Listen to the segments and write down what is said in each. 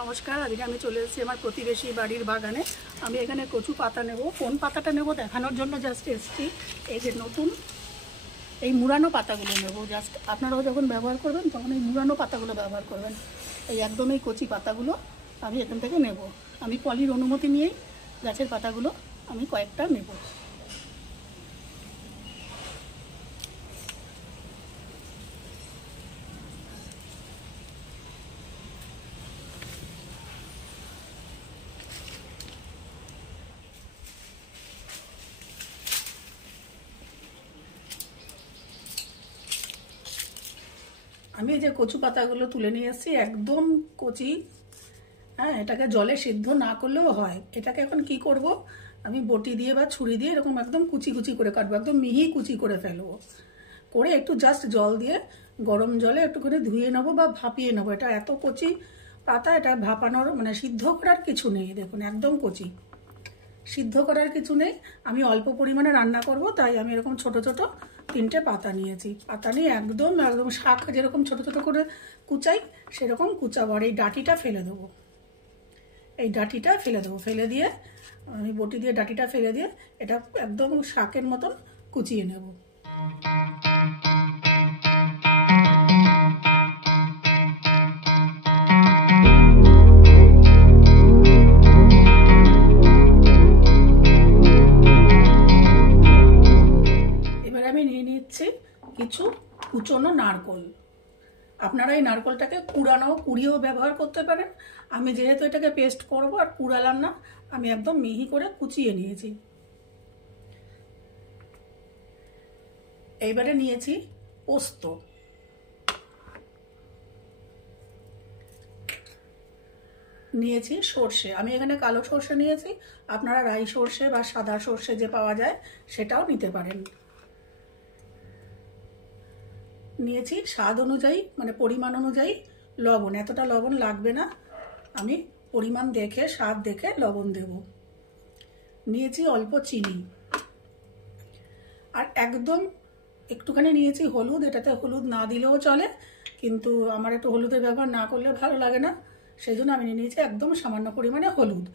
নমস্কার। আজকে আমি চলে এসেছি আমার প্রতিবেশী বাড়ির বাগানে। আমি এখানে কচু পাতা নেব। কোন পাতাটা নেব দেখানোর জন্য জাস্ট এসেছি। এই যে নতুন এই মুড়ানো পাতাগুলো নেব। জাস্ট আপনারাও যখন ব্যবহার করবেন তখন এই মুড়ানো পাতাগুলো ব্যবহার করবেন। এই একদম এই কচি পাতাগুলো আমি এখান থেকে নেব। আমি পলির অনুমতি নিয়েই গাছের পাতাগুলো আমি কয়েকটা নেব। আমি এই যে কচু পাতাগুলো তুলে নিয়ে এসেছি, একদম কচি। হ্যাঁ, এটাকে জলে সিদ্ধ না করলেও হয়। এটাকে এখন কি করব, আমি বটি দিয়ে বা ছুরি দিয়ে এরকম একদম কুচি কুচি করে কাটবো, একদম মিহি কুচি করে ফেলবো। করে একটু জাস্ট জল দিয়ে গরম জলে একটু করে ধুয়ে নেবো বা ভাপিয়ে নেবো। এটা এত কচি পাতা, এটা ভাপানোর মানে সিদ্ধ করার কিছু নেই। দেখুন একদম কচি, সিদ্ধ করার কিছু নেই। আমি অল্প পরিমাণে রান্না করব, তাই আমি এরকম ছোট ছোট 3টে পাতা নিয়েছি। পাতা নিয়ে একদম একদম শাক যেরকম ছোট ছোট করে কুচাই সেরকম কুচাবো। আর এই ডাঁটিটা ফেলে দেবো, এই ডাঁটিটা ফেলে দেবো। ফেলে দিয়ে আমি বটি দিয়ে ডাঁটিটা ফেলে দিয়ে এটা একদম শাকের মতন কুচিয়ে নেব। এবার আমি নিয়ে নিচ্ছি কিছু কুচনো নারকোল। আপনারা এই নারকোলটাকে কুড়িয়েও ব্যবহার করতে পারেন। আমি যেহেতু এটাকে পেস্ট করব আর কুড়ালাম না, আমি একদম মিহি করে কুচিয়ে নিয়েছি। এইবারে নিয়েছি পোস্ত, নিয়েছি সর্ষে। আমি এখানে কালো সর্ষে নিয়েছি, আপনারা রাই সর্ষে বা সাদা সর্ষে যে পাওয়া যায় সেটাও নিতে পারেন। নিয়েছি স্বাদ অনুযায়ী মানে পরিমাণ অনুযায়ী লবণ। এতটা লবণ লাগবে না, আমি পরিমাণ দেখে স্বাদ দেখে লবণ দেব। নিয়েছি অল্প চিনি, আর একদম একটুখানি নিয়েছি হলুদ। এটাতে হলুদ না দিলেও চলে, কিন্তু আমার একটু হলুদের ব্যবহার না করলে ভালো লাগে না, সেই জন্য আমি নিয়েছি একদম সামান্য পরিমাণে হলুদ।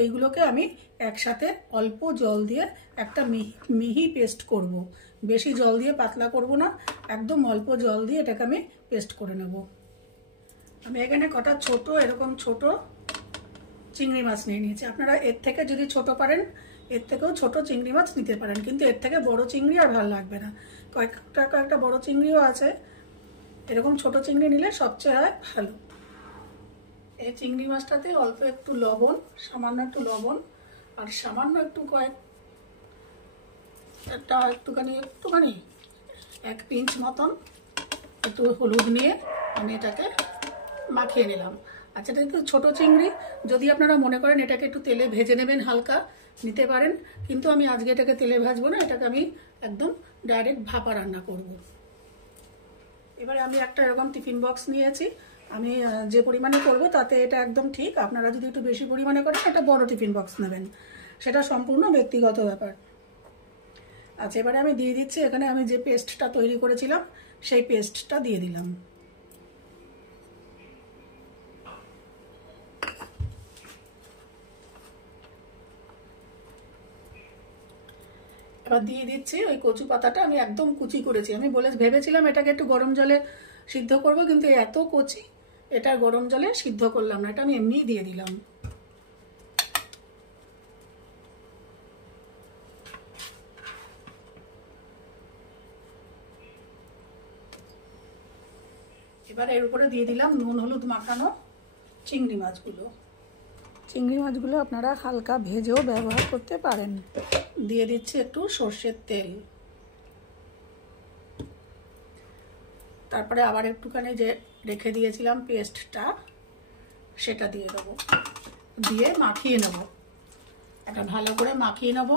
এইগুলোকে আমি একসাথে অল্প জল দিয়ে একটা মিহি পেস্ট করব। বেশি জল দিয়ে পাতলা করব না, একদম অল্প জল দিয়ে এটাকে আমি পেস্ট করে নেব। আমি এখানে কটা ছোট এরকম ছোট চিংড়ি মাছ নিয়ে নিয়েছি। আপনারা এর থেকে যদি ছোট পারেন এর থেকেও ছোট চিংড়ি মাছ নিতে পারেন, কিন্তু এর থেকে বড় চিংড়ি আর ভালো লাগবে না। কয়েকটা বড় চিংড়িও আছে, এরকম ছোট চিংড়ি নিলে সবচেয়ে হয় ভালো। এই চিংড়ি মাছটাতে অল্প একটু লবণ, সামান্য একটু লবণ, আর সামান্য একটু একটুখানি 1 পিঞ্চ মতন একটু হলুদ নিয়ে আমি এটাকে মাখিয়ে নিলাম। আচ্ছা, এটা একটু ছোটো চিংড়ি, যদি আপনারা মনে করেন এটাকে একটু তেলে ভেজে নেবেন হালকা, নিতে পারেন, কিন্তু আমি আজকে এটাকে তেলে ভাজবো না, এটাকে আমি একদম ডাইরেক্ট ভাপা রান্না করব। এবারে আমি একটা এরকম টিফিন বক্স নিয়েছি। আমি যে পরিমাণে করব তাতে এটা একদম ঠিক। আপনারা যদি একটু বেশি পরিমাণে করেন একটা বড় টিফিন বক্স নেবেন, সেটা সম্পূর্ণ ব্যক্তিগত ব্যাপার। আচ্ছা, এবারে আমি দিয়ে দিচ্ছি এখানে আমি যে পেস্টটা তৈরি করেছিলাম সেই পেস্টটা দিয়ে দিলাম। এবার দিয়ে দিচ্ছি ওই কচু পাতাটা, আমি একদম কুচি করেছি। আমি ভেবেছিলাম এটাকে একটু গরম জলে সিদ্ধ করব, কিন্তু এত কচি এটা গরম জলে সিদ্ধ করলাম না, এটা আমি এমনিই দিয়ে দিলাম। এবার এর উপরে দিয়ে দিলাম নুন হলুদ মাখানো চিংড়ি মাছগুলো। চিংড়ি মাছগুলো আপনারা হালকা ভেজেও ব্যবহার করতে পারেন। দিয়ে দিচ্ছি একটু সর্ষের তেল, তারপরে আবার একটুখানি যে রেখে দিয়েছিলাম পেস্টটা সেটা দিয়ে দেবো, দিয়ে মাখিয়ে নেব। এটা ভালো করে মাখিয়ে নেব।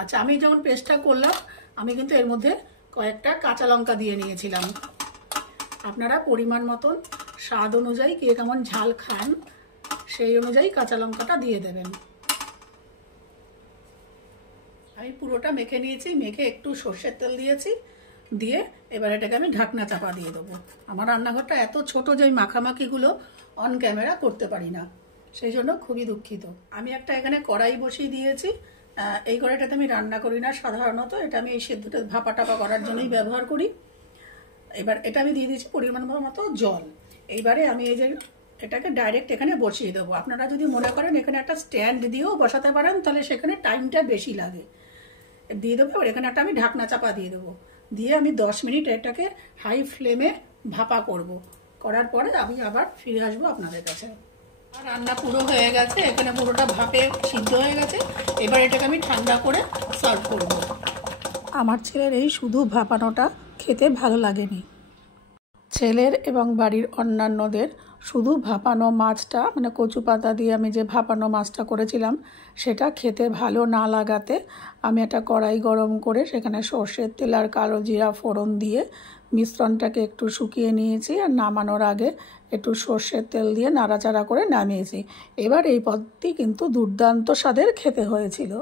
আচ্ছা, আমি যখন পেস্টটা করলাম আমি কিন্তু এর মধ্যে কয়েকটা কাঁচা লঙ্কা দিয়ে নিয়েছিলাম। আপনারা পরিমাণ মতন স্বাদ অনুযায়ী কে কেমন ঝাল খান সেই অনুযায়ী কাঁচা লঙ্কাটা দিয়ে দেবেন। আমি পুরোটা মেখে নিয়েছি, মেখে একটু সর্ষের তেল দিয়েছি, দিয়ে এবার এটাকে আমি ঢাকনা চাপা দিয়ে দেবো। আমার রান্নাঘরটা এত ছোট যে ওই মাখামাখিগুলো অন ক্যামেরা করতে পারি না, সেই জন্য খুবই দুঃখিত। আমি একটা এখানে কড়াই বসিয়ে দিয়েছি। এই কড়াইটাতে আমি রান্না করি না সাধারণত, এটা আমি এই সেদ্ধটা ভাপা টাপা করার জন্যই ব্যবহার করি। এবার এটা আমি দিয়ে দিয়েছি পরিমাণ মতো জল। এইবারে আমি এই যে এটাকে ডাইরেক্ট এখানে বসিয়ে দেবো। আপনারা যদি মনে করেন এখানে একটা স্ট্যান্ড দিয়েও বসাতে পারেন, তাহলে সেখানে টাইমটা বেশি লাগে। দিয়ে দেবো, আর এখানে একটা আমি ঢাকনা চাপা দিয়ে দেবো, দিয়ে আমি 10 মিনিট এটাকে হাই ফ্লেমে ভাপা করব। করার পরে আমি আবার ফিরে আসবো আপনাদের কাছে। আর রান্না পুরো হয়ে গেছে, এখানে পুরোটা ভাপে সিদ্ধ হয়ে গেছে। এবার এটাকে আমি ঠান্ডা করে সার্ভ করব। আমার ছেলের এই শুধু ভাপানোটা খেতে ভালো লাগেনি। ছেলের এবং বাড়ির অন্যান্যদের শুধু ভাপানো মাছটা, মানে কচু পাতা দিয়ে আমি যে ভাপানো মাছটা করেছিলাম, সেটা খেতে ভালো না লাগাতে আমি একটা কড়াই গরম করে সেখানে সর্ষের তেল আর কালো জিরা ফোড়ন দিয়ে মিশ্রণটাকে একটু শুকিয়ে নিয়েছি, আর নামানোর আগে একটু সর্ষের তেল দিয়ে নাড়াচাড়া করে নামিয়েছি। এবার এই পদটি কিন্তু দুর্দান্ত স্বাদের খেতে হয়েছিল।